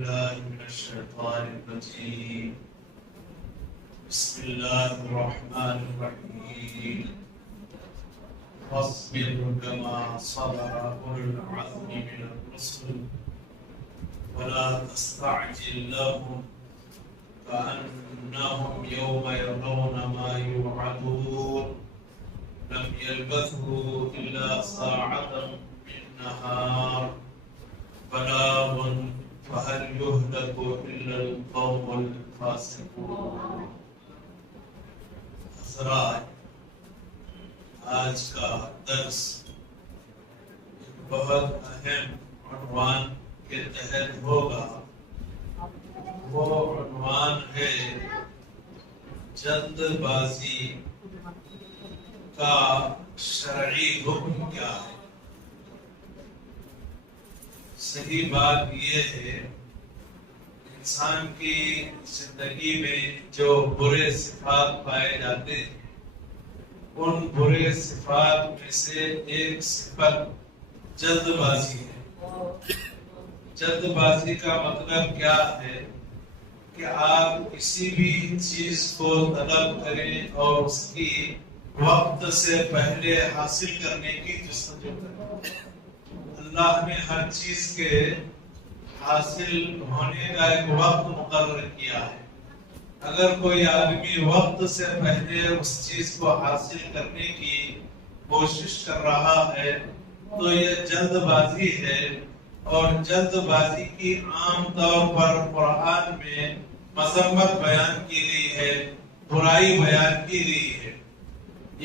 بالله من الشيطان الرجيم. بسم الله الرحمن الرحيم. واصبر كما صبر أولو العزم من الرسل ولا تستعجل لهم كأنهم يوم يرون ما يوعدون لم يلبثوا إلا ساعة من نهار بلاغ فهل يهلك إلا القوم الفاسقون. حضرات، آج کا درس بہت اہم عنوان کے تحت ہوگا. وہ عنوان ہے جلد بازی کا شرعی حکم کیا ہے. صحیح بات یہ ہے انسان کی زندگی میں جو برے صفات پائے جاتے ہیں ان برے صفات میں سے ایک صفت جلد بازی ہے. جلد بازی کا مطلب کیا ہے کہ آپ کسی بھی چیز کو طلب کریں اور اس کی وقت سے پہلے حاصل کرنے کی جستجو کریں. اللہ نے ہر چیز کے حاصل ہونے کا ایک وقت مقرر کیا ہے. اگر کوئی آدمی وقت سے پہلے اس چیز کو حاصل کرنے کی کوشش کر رہا ہے تو یہ جلد بازی ہے. اور جلد بازی کی عام طور پر قرآن میں مذمت بیان کی گئی ہے، برائی بیان کی گئی ہے.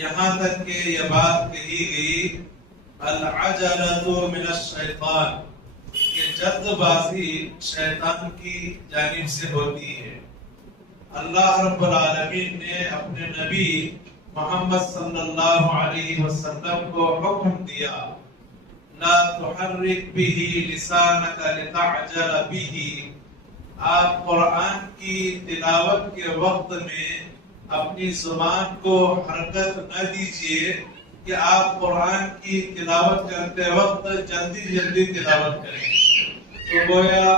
یہاں تک کہ یہ بات کہی گئی العجلۃ من الشیطان، کہ جلد بازی شیطان کی جانب سے ہوتی ہے. اللہ رب العالمین نے اپنے نبی محمد صلی اللہ علیہ وسلم کو حکم دیا لا تحرک به لسانک لتعجل به. آپ قرآن کی تلاوت کے وقت میں اپنی زبان کو حرکت نہ دیجیے کہ آپ قرآن کی تلاوت کرتے وقت جلدی تلاوت کریں. تو گویا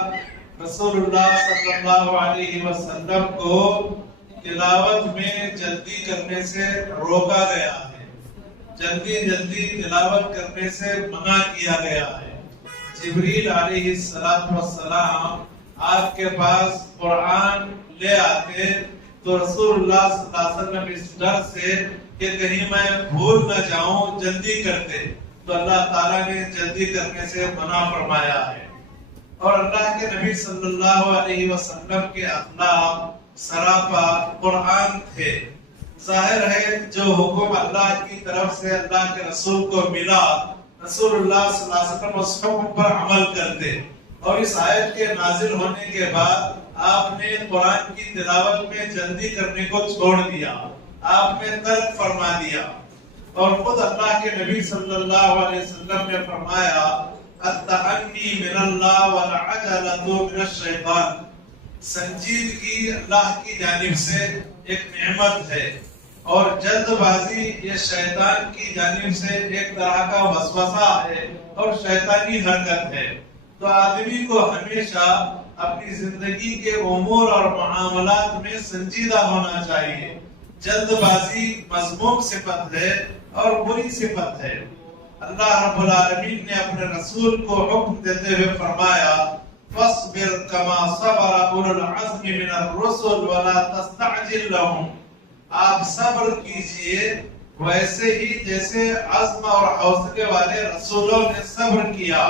رسول اللہ صلی اللہ علیہ وسلم کو تلاوت میں جلدی کرنے سے روکا گیا ہے، جلدی تلاوت کرنے سے منع کیا گیا ہے. جبریل علیہ السلام آپ کے پاس قرآن لے آتے تو رسول اللہ صلی اللہ علیہ وسلم اس ڈر سے کہ کہیں میں بھول نہ جاؤں جلدی کرتے تو اللہ تعالیٰ نے جلدی کرنے سے منع فرمایا ہے. اور اللہ کے نبی صلی اللہ علیہ وسلم کے اخلاق سراپا قرآن تھے. ظاہر ہے جو حکم اللہ کی طرف سے اللہ کے رسول کو ملا رسول اللہ صلی اللہ علیہ وسلم اس حکم پر عمل کرتے. اور اس آیت کے نازل ہونے کے بعد آپ نے قرآن کی تلاوت میں جلدی کرنے کو چھوڑ دیا، آپ نے ترک فرما دیا. اور خود اللہ کے نبی صلی اللہ علیہ وسلم نے فرمایا التعنی من اللہ والعجلۃ من الشیطان. سنجیدگی اللہ کی جانب سے ایک نعمت ہے اور جلد بازی یہ شیطان کی جانب سے ایک طرح کا وسوسہ ہے اور شیطانی حرکت ہے. تو آدمی کو ہمیشہ اپنی زندگی کے امور اور معاملات میں سنجیدہ ہونا چاہیے. جلد بازی مذموم صفت ہے اور بری صفت ہے. اللہ رب العالمین نے اپنے رسول کو حکم دیتے ہوئے فرمایا فاصبر كما صبر اولو العزم من الرسل ولا تستعجل لهم. آپ صبر کیجئے ویسے ہی جیسے عزم اور حوصلے والے رسولوں نے صبر کیا.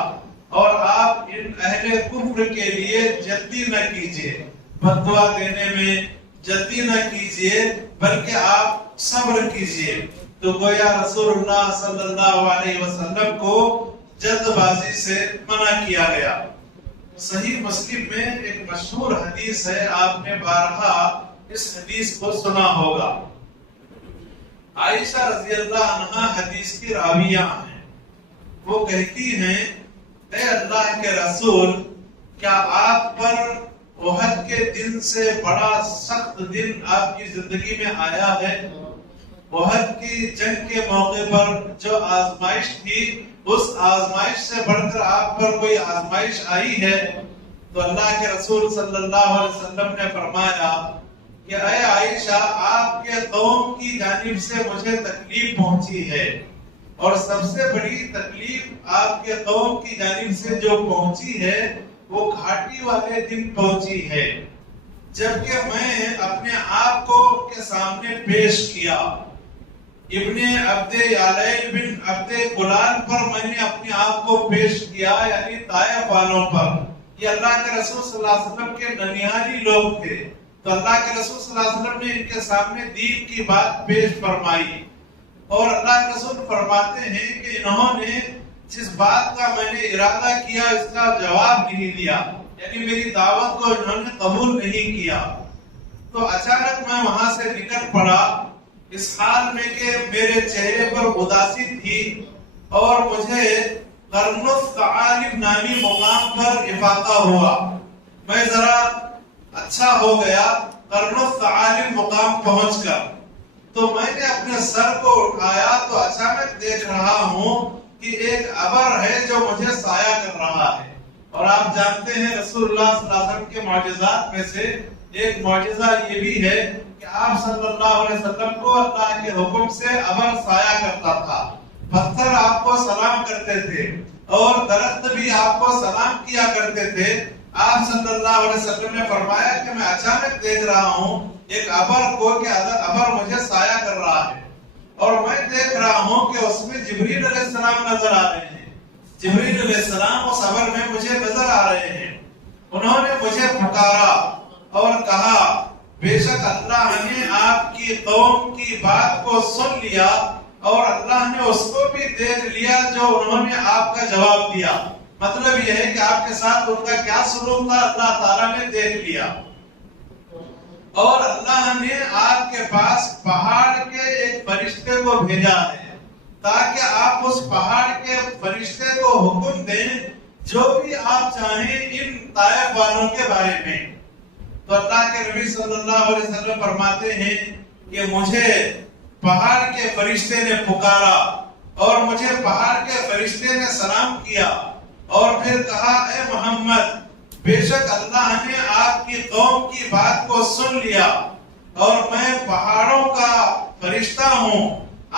اور آپ ان اہل کفر کے لیے جلدی نہ کیجئے، بد دعا دینے میں جلدی نہ کیجئے بلکہ آپ صبر کیجئے. تو گویا رسول اللہ صلی اللہ علیہ وسلم کو جلد بازی سے منع کیا گیا. صحیح مسلم میں ایک مشہور حدیث ہے، آپ نے بارہا اس حدیث کو سنا ہوگا. عائشہ رضی اللہ عنہا حدیث کی راویہ ہیں. وہ کہتی ہیں اے اللہ کے رسول، کیا آپ پر احد کے دن سے بڑا سخت دن آپ کی زندگی میں آیا ہے؟ احد کی جنگ کے موقع پر جو آزمائش تھی اس آزمائش سے بڑھ کر آپ پر کوئی آزمائش آئی ہے؟ تو اللہ کے رسول صلی اللہ علیہ وسلم نے فرمایا کہ اے عائشہ، آپ کے قوم کی جانب سے مجھے تکلیف پہنچی ہے، اور سب سے بڑی تکلیف آپ کے قوم کی جانب سے جو پہنچی ہے وہ گھاٹی والے دن پہنچی ہے، جبکہ میں اپنے آپ کو ان کے سامنے پیش کیا، ابن عبد یالیل بن عبد کلال پر میں نے اپنے آپ کو پیش کیا، یعنی طائف والوں پر۔ یہ اللہ کے رسول صلی اللہ علیہ وسلم کے ننیالی لوگ تھے، تو اللہ کے رسول صلی اللہ علیہ وسلم نے ان کے سامنے دین کی بات پیش فرمائی، اور اللہ کے رسول فرماتے ہیں کہ انہوں نے جس بات کا میں نے ارادہ کیا اس کا جواب نہیں دیا، یعنی میری دعوت کو انہوں نے قبول نہیں کیا۔ تو اچانک میں وہاں سے نکل پڑا اس حال میں کہ میرے چہرے پر اداسی تھی، اور مجھے قرن الثعالب نامی مقام پر افاقہ ہوا۔ میں ذرا اچھا ہو گیا قرن الثعالب مقام پہنچ کر، تو میں نے اپنے سر کو اٹھایا تو اچانک دیکھ رہا ہوں کہ ایک ابر ہے جو مجھے سایہ کر رہا ہے۔ اور آپ جانتے ہیں رسول اللہ صلی اللہ علیہ وسلم کے معجزات میں سے ایک معجزہ یہ بھی ہے کہ آپ صلی اللہ علیہ وسلم کو اللہ کے حکم سے ابر سایہ کرتا تھا، پتھر آپ کو سلام کرتے تھے، اور درخت بھی آپ کو سلام کیا کرتے تھے۔ آپ صلی اللہ علیہ وسلم نے فرمایا کہ میں اچانک دیکھ رہا ہوں ایک ابر کو کہ ابر مجھے سایہ کر رہا ہے، اور میں دیکھ رہا ہوں کہ اس میں جبریل علیہ السلام نظر آ رہے ہیں۔ جبریل علیہ السلام اس ابر میں مجھے نظر آ رہے ہیں۔ انہوں نے مجھے پکارا اور کہا بے شک اللہ نے آپ کی قوم کی بات کو سن لیا، اور اللہ نے اس کو بھی دیکھ لیا جو انہوں نے آپ کا جواب دیا۔ مطلب یہ ہے کہ آپ کے ساتھ ان کا کیا سلوک تھا اللہ تعالیٰ نے دیکھ لیا، اور اللہ نے آپ کے پاس پہاڑ کے ایک فرشتے کو بھیجا ہے تاکہ آپ اس پہاڑ کے فرشتے کو حکم دیں جو بھی آپ چاہیں ان طائف والوں کے بارے میں۔ تو اللہ کے نبی صلی اللہ علیہ وسلم فرماتے ہیں کہ مجھے پہاڑ کے فرشتے نے پکارا، اور مجھے پہاڑ کے فرشتے نے سلام کیا، اور پھر کہا اے محمد، بے شک اللہ نے آپ کی قوم کی بات کو سن لیا، اور میں پہاڑوں کا فرشتہ ہوں،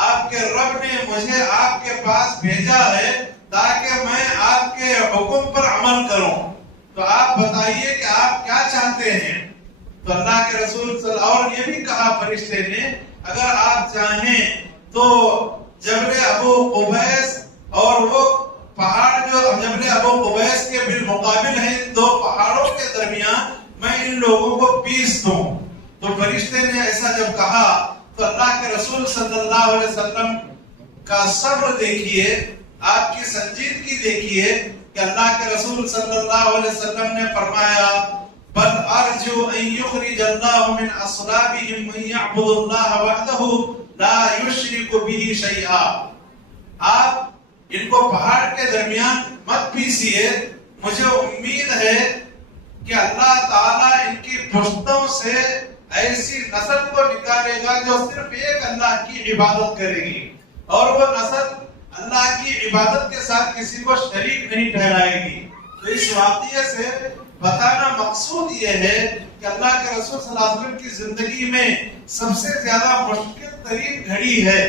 آپ کے رب نے مجھے آپ کے پاس بھیجا ہے تاکہ میں آپ کے حکم پر عمل کروں، تو آپ بتائیے کہ آپ کیا چاہتے ہیں۔ تو اللہ کے رسول صلی اللہ علیہ وسلم، اور یہ بھی کہا فرشتے نے اگر آپ چاہیں تو جبل ابو قبیس اور وہ پہاڑ جو جبل ابو قبیس کے بالمقابل ہیں، دو پہاڑوں کے درمیان میں ان لوگوں کو پیس دوں۔ تو فرشتے نے ایسا جب کہا تو اللہ کے رسول صلی اللہ علیہ وسلم کا صبر دیکھیے، آپ کی سنجیدگی دیکھیے کہ اللہ کے رسول صلی اللہ علیہ وسلم نے فرمایا بل ارجو ان یخرج اللہ من اصلابہم من یعبد اللہ وحدہ لا یشرک به شیئا۔ آپ ان کو پہاڑ کے درمیان مت پیسیے، مجھے امید ہے کہ اللہ تعالیٰ ان کی پشتوں سے ایسی نسل کو نکالے گا جو صرف ایک اللہ کی عبادت کرے گی، اور وہ نسل اللہ کی عبادت کے ساتھ کسی کو شریک نہیں ٹھہرائے گی۔ تو اس واقعے سے بتانا مقصود یہ ہے کہ اللہ کے رسول صلی اللہ علیہ وسلم کی زندگی میں سب سے زیادہ مشکل ترین گھڑی ہے۔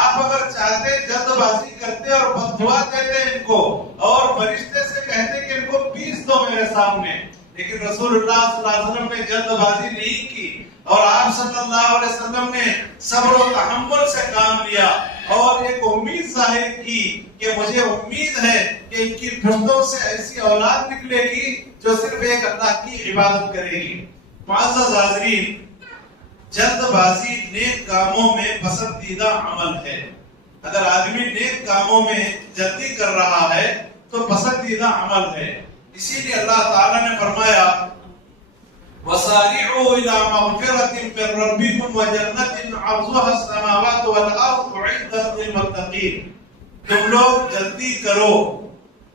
آپ اگر چاہتے جلد بازی کرتے اور بد دعا دیتے ان کو، اور فرشتے سے کہتے کہ ان کو پیس دو میرے سامنے، لیکن رسول اللہ صلی اللہ علیہ وسلم نے جلد بازی نہیں کی، اور آپ صلی اللہ علیہ وسلم نے صبر و تحمل سے کام لیا، اور ایک امید ظاہر کی کہ مجھے امید ہے کہ ان کی پشتوں سے ایسی اولاد نکلے گی جو صرف ایک اللہ کی عبادت کرے گی۔ معزز حاضرین، جلد بازی نیک کاموں میں پسندیدہ عمل ہے۔ اگر آدمی نیک کاموں میں جلدی کر رہا ہے تو پسندیدہ عمل ہے۔ اسی لیے اللہ تعالیٰ نے فرمایا وَسَارِعُوا إِلَى مَغْفِرَةٍ مِّن رَّبِّكُمْ وَجَنَّةٍ عَرْضُهَا السَّمَاوَاتُ وَالْأَرْضُ أُعِدَّتْ لِلْمُتَّقِينَ۔ تم لوگ جلدی کرو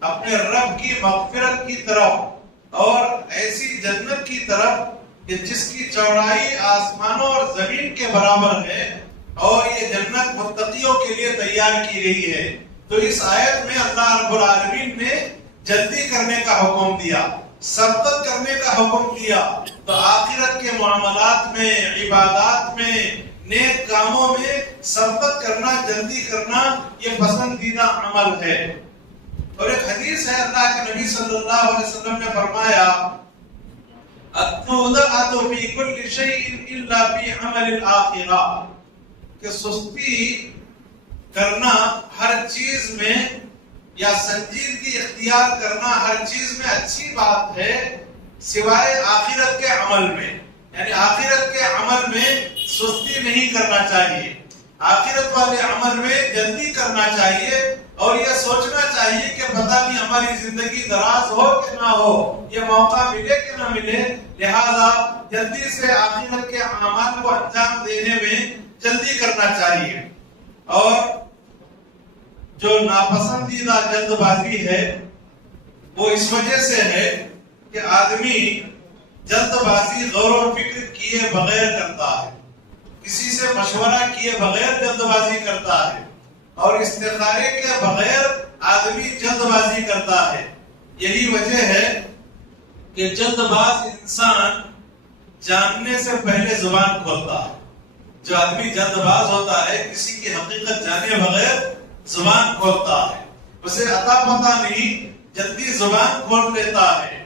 اپنے رب کی مغفرت کی طرف، اور ایسی جنت کی طرف کہ جس کی چوڑائی آسمانوں اور زمین کے برابر ہے، اور یہ جنت متقیوں کے لیے تیار کی گئی ہے۔ تو اس آیت میں اللہ رب العالمین نے جلدی کرنے کا حکم دیا۔ سبقت کرنے کا حکم دیا، تو آخرت کے معاملات میں، عبادات میں، نیک کاموں میں سبقت کرنا، جلدی کرنا، یہ پسندیدہ عمل ہے۔ اور ایک حدیث ہے، اللہ کے نبی صلی اللہ علیہ وسلم نے فرمایا التوضعۃ فی کل شیء الا فی عمل الآخرہ، کہ سستی کرنا ہر چیز میں یا سنجیدگی اختیار کرنا ہر چیز میں اچھی بات ہے، سوائے آخرت کے عمل میں۔ یعنی آخرت کے عمل میں سستی نہیں کرنا چاہیے، آخرت والے عمل میں جلدی کرنا چاہیے، اور یہ سوچنا چاہیے کہ پتہ نہیں ہماری زندگی دراز ہو کہ نہ ہو، یہ موقع ملے کہ نہ ملے، لہذا جلدی سے آخرت کے اعمال کو انجام دینے میں جلدی کرنا چاہیے۔ اور جو ناپسندیدہ جلد بازی ہے وہ اس وجہ سے ہے کہ آدمی جلد بازی غور و فکر کیے بغیر کرتا ہے، کسی سے مشورہ کیے بغیر جلد بازی کرتا ہے، اور استخارے کے بغیر آدمی جلد بازی کرتا ہے۔ یہی وجہ ہے کہ جلد باز انسان جاننے سے پہلے زبان کھولتا ہے۔ جو آدمی جلد باز ہوتا ہے کسی کی حقیقت جانے بغیر زبان کھولتا ہے، اسے عطا پتہ نہیں، جلدی زبان کھول لیتا ہے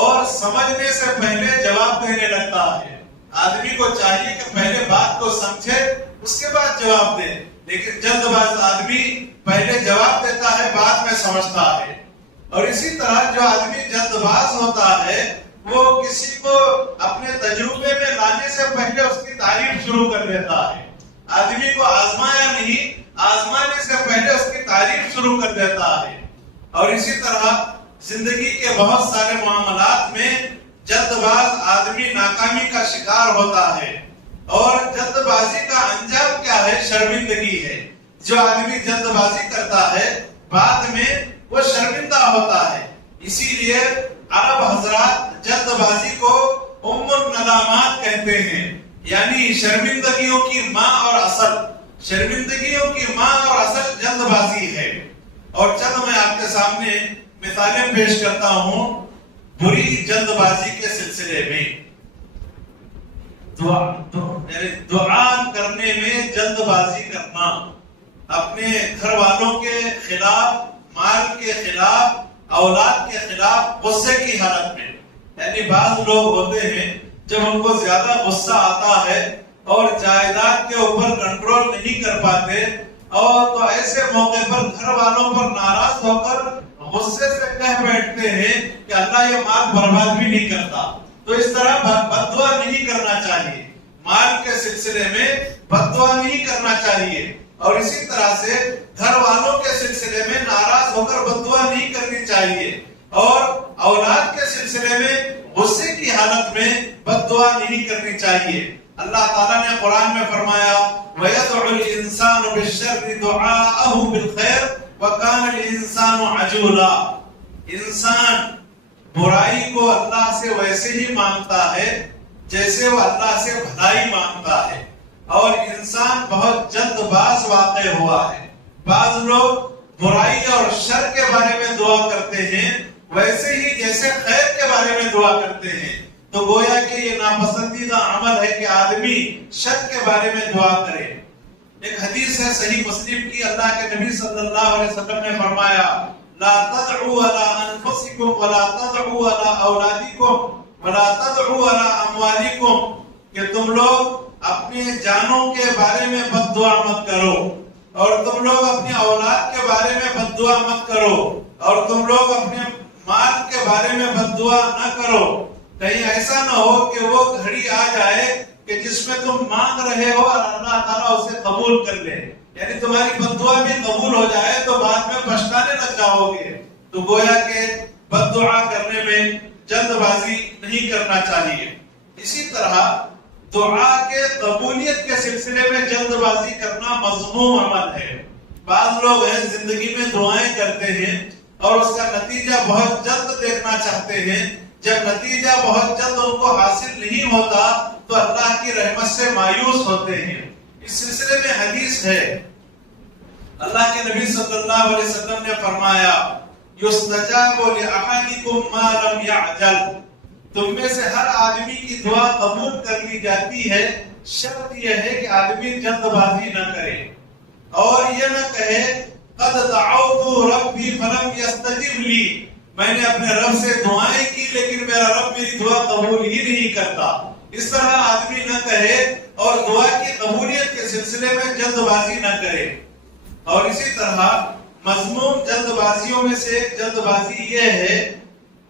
اور سمجھنے سے پہلے جواب دینے لگتا ہے۔ آدمی کو چاہیے کہ پہلے بات کو سمجھے اس کے بعد جواب دے، لیکن جلد باز آدمی پہلے جواب دیتا ہے، بعد میں سمجھتا ہے۔ اور اسی طرح جو آدمی جلد باز ہوتا ہے وہ کسی کو اپنے تجربے میں لانے سے پہلے اس کی تعریف شروع کر دیتا ہے، آدمی کو آزمایا نہیں، آزمانے سے پہلے اس کی تعریف شروع کر دیتا ہے۔ اور اسی طرح زندگی کے بہت سارے معاملات میں جلد باز آدمی ناکامی کا شکار ہوتا ہے، اور جلد بازی کا انجام کیا ہے؟ شرمندگی ہے۔ جو آدمی جلد بازی کرتا ہے بعد میں وہ شرمندہ ہوتا ہے۔ اسی لیے عرب حضرات جلد بازی کو ام الندامات کہتے ہیں، یعنی شرمندگیوں کی ماں اور اصل، شرمندگیوں کی ماں اور اصل جلد بازی ہے۔ اور چند میں آپ کے سامنے مثالیں پیش کرتا ہوں بری جلد بازی کے سلسلے میں۔ دعا کرنے میں جلد بازی کرنا، اپنے گھر والوں کے خلاف، مال کے خلاف، اولاد کے خلاف غصے کی حالت میں، یعنی بعض لوگ ہوتے ہیں جب ان کو زیادہ غصہ آتا ہے اور جائیداد کے اوپر کنٹرول نہیں کر پاتے، اور تو ایسے موقع پر گھر والوں پر ناراض ہو کر غصے سے کہہ بیٹھتے ہیں کہ اللہ یہ مال برباد بھی نہیں کرتا۔ تو اس طرح بد دعا نہیں کرنا چاہیے، مال کے سلسلے میں بد دعا نہیں کرنا چاہیے، اور اسی طرح سے گھر والوں کے سلسلے میں ناراض ہو کر بد دعا نہیں کرنی چاہیے، اور اولاد کے سلسلے میں غصے کی حالت میں بد دعا نہیں کرنی چاہیے۔ اللہ تعالیٰ نے قرآن میں فرمایا وَيَدْعُ الْإِنسَانُ بِالشَّرِّ دُعَاءَهُ بِالْخَيْرِ وَكَانَ الْإِنسَانُ عَجُولًا، انسان برائی کو اللہ سے ویسے ہی مانگتا ہے جیسے وہ اللہ سے بھلائی مانگتا ہے، اور انسان بہت جلد باز واقع ہوا ہے۔ بعض لوگ برائی اور شر کے بارے میں دعا کرتے ہیں ویسے ہی جیسے خیر کے بارے میں دعا کرتے ہیں، تو گویا کہ یہ ناپسندیدہ عمل ہے کہ آدمی شر کے بارے میں دعا کرے۔ ایک حدیث ہے صحیح مسلم کی، اللہ کے نبی صلی اللہ علیہ وسلم نے فرمایا لا تدعوا على انفسكم ولا تدعوا على اولادكم ولا تدعوا على اموالكم، کہ تم لوگ اپنے جانوں کے بارے میں بد دعا مت کرو، اور تم لوگ اپنی اولاد کے بارے میں بد دعا مت کرو، اور تم لوگ اپنے مال کے بارے میں بد دعا نہ کرو۔ کہیں ایسا نہ ہو کہ وہ گھڑی آ جائے کہ جس میں تم مانگ رہے ہو اور اللہ تعالیٰ اسے قبول کر لے، یعنی تمہاری بد دعا بھی قبول ہو جائے تو بعد میں پچھتانے لگ جاؤ گے۔ تو گویا کہ بد دعا کرنے میں جلد بازی نہیں کرنا چاہیے۔ اسی طرح دعا کے قبولیت کے سلسلے میں جلد بازی کرنا مذموم عمل ہے۔ بعض لوگ ہیں زندگی میں دعائیں کرتے ہیں اور اس کا نتیجہ بہت جلد دیکھنا چاہتے ہیں، جب نتیجہ بہت جلد ان کو حاصل نہیں ہوتا تو اللہ کی رحمت سے مایوس ہوتے ہیں۔ اس سلسلے میں حدیث ہے، اللہ کے نبی صلی اللہ علیہ وسلم نے فرمایا یستجاب لأحدکم ما لم یعجل، تم میں سے ہر آدمی کی دعا قبول کر لی جاتی ہے، شرط یہ ہے کہ آدمی جلد بازی نہ کرے اور یہ نہ کہے قد دعوت ربی فلم یستجب لی، میں نے اپنے رب سے دعائیں کی لیکن میرا رب میری دعا قبول ہی نہیں کرتا۔ اس طرح آدمی نہ کہے اور دعا کی قبولیت کے سلسلے میں جلد بازی نہ کرے۔ اور اسی طرح مذموم جلد بازیوں میں سے ایک جلد بازی یہ ہے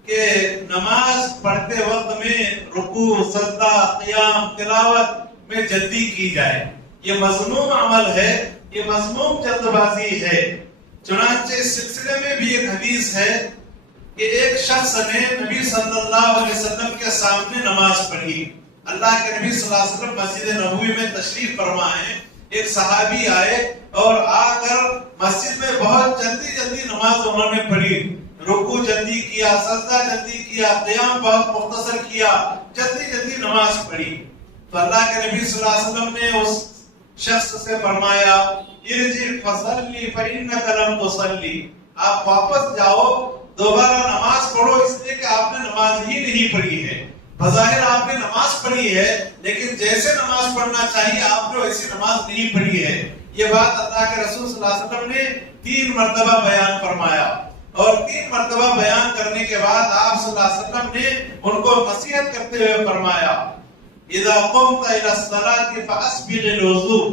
کہ نماز پڑھتے وقت میں رکوع، سجدہ، قیام، تلاوت میں جلدی کی جائے، یہ مذموم عمل ہے، یہ مذموم جلد بازی ہے۔ چنانچہ اس سلسلے میں بھی ایک حدیث ہے کہ ایک شخص نے نبی صلی اللہ علیہ وسلم کے سامنے نماز پڑھی۔ اللہ کے نبی صلی اللہ علیہ وسلم مسجد نبوی میں تشریف فرما ہے، ایک صحابی آئے اور آ کر مسجد میں بہت جلدی نماز انہوں نے پڑھی، رکوع جلدی کیا، سجدہ جلدی کیا، قیام بہت مختصر کیا، جلدی نماز پڑھی۔ تو اللہ کے نبی صلی اللہ علیہ وسلم نے اس شخص سے فرمایا ارجع فصلی فإنک لم تصلی، آپ واپس جاؤ، دوبارہ نماز پڑھو، اس لیے کہ آپ نے نماز ہی نہیں پڑھی ہے۔ بظاہر آپ نے نماز پڑھی ہے لیکن جیسے نماز پڑھنا چاہیے آپ نے ویسی نماز نہیں پڑھی ہے۔ یہ بات اللہ کے رسول صلی اللہ علیہ وسلم نے 3 مرتبہ بیان فرمایا، اور 3 مرتبہ بیان کرنے کے بعد آپ صلی اللہ علیہ وسلم نے ان کو نصیحت کرتے ہوئے فرمایا اذا قمت الى الصلاة فاسبغ الوضوء،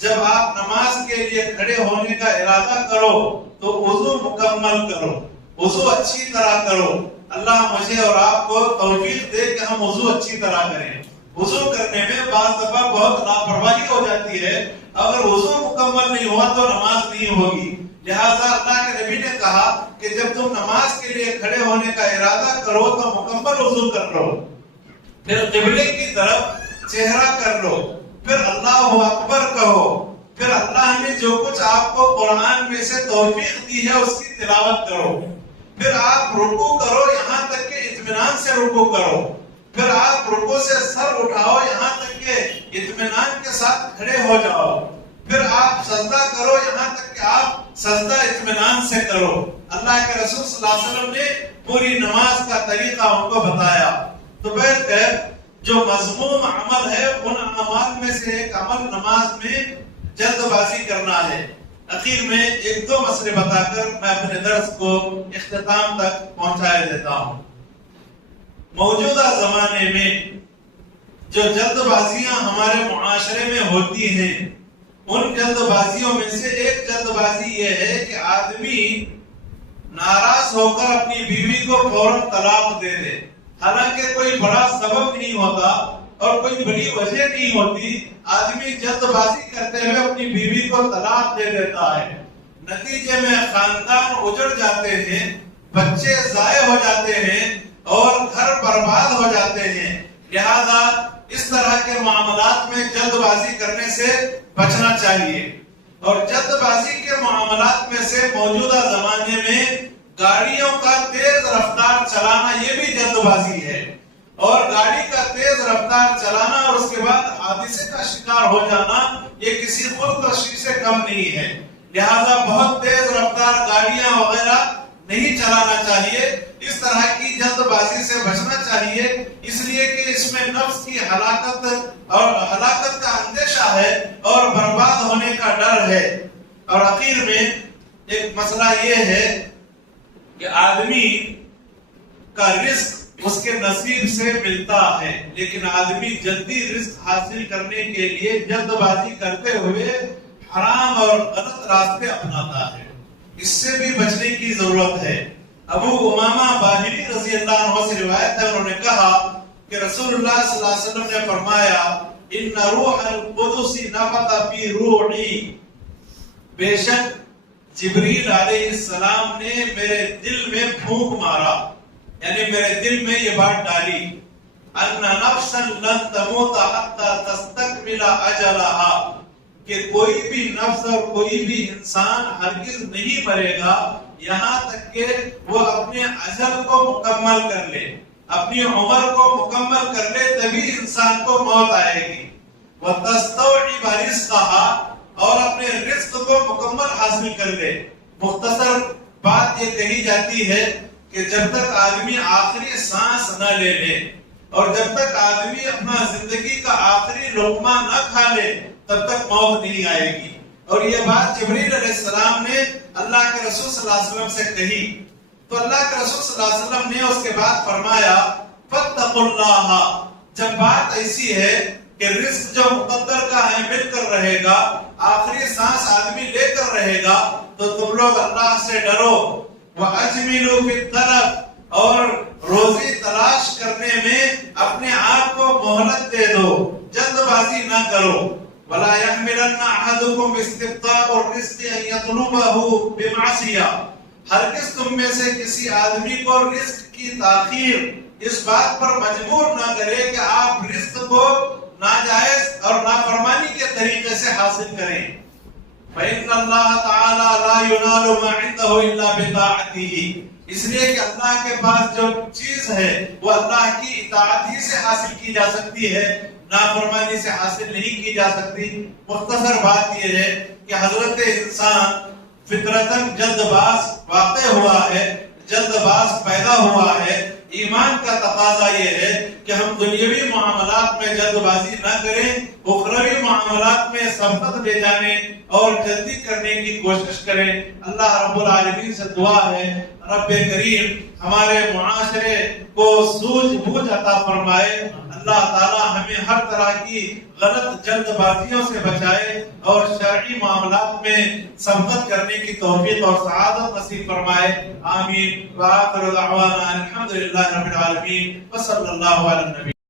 جب آپ نماز کے لیے کھڑے ہونے کا ارادہ کرو تو وضو مکمل کرو، وضو اچھی طرح کرو۔ اللہ مجھے اور آپ کو توفیق دے کہ ہم وضو اچھی طرح کریں۔ وضو کرنے میں بعض دفعہ بہت لاپرواہی ہو جاتی ہے، اگر وضو مکمل نہیں ہوا تو نماز نہیں ہوگی۔ لہذا اللہ کے نبی نے کہا کہ جب تم نماز کے لیے کھڑے ہونے کا ارادہ کرو تو مکمل وضو کر لو، پھر قبلے کی طرف چہرہ کر لو، پھر اللہ اکبر کہو، پھر اللہ نے جو کچھ آپ کو قرآن میں سے توفیق دی ہے اس کی تلاوت کرو، پھر آپ رکوع کرو یہاں تک کہ اطمینان سے رکوع کرو، پھر آپ رکوع سے سر اٹھاؤ یہاں تک کہ اطمینان کے ساتھ کھڑے ہو جاؤ، پھر آپ سجدہ کرو یہاں تک کہ آپ سجدہ اطمینان سے کرو۔ اللہ کے رسول صلی اللہ علیہ وسلم نے پوری نماز کا طریقہ ان کو بتایا۔ تو بہرکیف جو مذموم عمل ہے ان اعمال میں سے ایک عمل نماز میں جلد بازی کرنا ہے۔ اخیر میں 1-2 مسئلے بتا کر میں اپنے درس کو اختتام تک پہنچائے دیتا ہوں۔ موجودہ زمانے میں جو جلد بازیاں ہمارے معاشرے میں ہوتی ہیں ان جلد بازیوں میں سے ایک جلد بازی یہ ہے کہ آدمی ناراض ہو کر اپنی بیوی کو فوراً طلاق دے دے، حالانکہ کوئی بڑا سبب نہیں ہوتا اور کوئی بڑی وجہ نہیں ہوتی، آدمی جلد بازی کرتے ہوئے اپنی بیوی کو طلاق دے دیتا ہے، نتیجے میں خاندان اجڑ جاتے ہیں، بچے ضائع ہو جاتے ہیں اور گھر برباد ہو جاتے ہیں۔ لہذا اس طرح کے معاملات میں جلد بازی کرنے سے بچنا چاہیے۔ اور جلد بازی کے معاملات میں سے موجودہ زمانے میں گاڑیوں کا تیز رفتار چلانا یہ بھی جلد بازی ہے، اور گاڑی کا تیز رفتار چلانا اور اس کے بعد حادثے کا شکار ہو جانا یہ کسی خودکشی سے کم نہیں ہے۔ لہذا بہت تیز رفتار گاڑیاں وغیرہ نہیں چلانا چاہیے، اس طرح کی جلد بازی سے بچنا چاہیے، اس لیے کہ اس میں نفس کی ہلاکت اور ہلاکت کا اندیشہ ہے اور برباد ہونے کا ڈر ہے۔ اور آخر میں ایک مسئلہ یہ ہے کہ آدمی کا رزق اس کے نصیب سے ملتا ہے، لیکن آدمی جلدی رزق حاصل کرنے کے لیے جلد بازی کرتے ہوئے حرام اور غلط راستے اپناتا ہے، اس سے بھی بچنے کی ضرورت ہے۔ ابو امامہ باہلی رضی اللہ عنہ سے روایت ہے، انہوں نے کہا کہ رسول اللہ صلی اللہ علیہ وسلم نے فرمایا ان روح القدس نفث فی روحی، بے شک جبریل علیہ السلام نے میرے دل میں پھونک مارا، یعنی میرے دل میں یہ بات ڈالی ان نفسا لن تموت حتی تستکمل اجلها، کہ کوئی بھی نفس اور کوئی بھی انسان ہرگز نہیں مرے گا یہاں تک کہ وہ اپنے اجل کو مکمل کر لے، اپنی عمر کو مکمل کر لے، تبھی انسان کو موت آئے گی۔ وَتَسْتَوْعِبَ رِزْقَهَا، اور اپنے رزق کو مکمل حاصل کر لے۔ مختصر بات یہ کہی جاتی ہے کہ جب تک آدمی آخری سانس نہ لے لے اور جب تک آدمی اپنا زندگی کا آخری لقمہ نہ کھا لے تب تک موت نہیں آئے گی. اور یہ بات جبریل علیہ السلام نے اللہ کے رسول صلی اللہ علیہ وسلم سے کہی تو اللہ کے رسول صلی اللہ علیہ وسلم نے اس کے بعد فرمایا فاتقوا اللہ. جب بات ایسی ہے کہ رزق جو مقدر کا ہے مل کر رہے گا، آخری سانس آدمی لے کر رہے گا، تو تم لوگ اللہ سے ڈرو. وَأَجْمِلُوا فِي الطَّلَبِ، اور روزی تلاش کرنے میں اپنے آپ کو مہلت دے دو، جلد بازی نہ کرو. وَلَا يَحْمِلَنَّ أَحَدُكُمْ اسْتِبْطَاءَ الرِّزْقِ أَن يَطْلُبَهُ بِمَعْصِيَةٍ. ہرگز تم میں سے کسی آدمی کو رزق کی تاخیر اس بات پر مجبور نہ کرے کہ آپ رزق کو ناجائز اور نافرمانی کے طریقے سے حاصل کریں. فَإِنَّ اللَّهَ تَعَالَى لَا يُنَالُ مَا عِندَهُ إِلَّا بِطَاعَتِهِ. اس لیے کہ اللہ کے پاس جو چیز ہے وہ اللہ کی اطاعت ہی سے حاصل کی جا سکتی ہے، نافرمانی سے حاصل نہیں کی جا سکتی. مختصر بات یہ ہے کہ حضرت انسان فطرتاً جلد باز واقع ہوا ہے، جلد باز پیدا ہوا ہے. ایمان کا تقاضا یہ ہے کہ ہم دنیاوی معاملات میں جلد بازی نہ کریں، اخروی معاملات میں سبقت لے جانے اور جلدی کرنے کی کوشش کریں. اللہ رب العالمین سے دعا ہے رب کریم ہمارے معاشرے کو سوجھ بوجھ عطا فرمائے. اللہ تعالی ہمیں ہر طرح کی غلط جلد بازیوں سے بچائے اور شرعی معاملات میں سبقت کرنے کی توفیق اور سعادت نصیب فرمائے. آمین. وآخر دعوانا الحمدللہ رب العالمین وصلی اللہ علی النبی.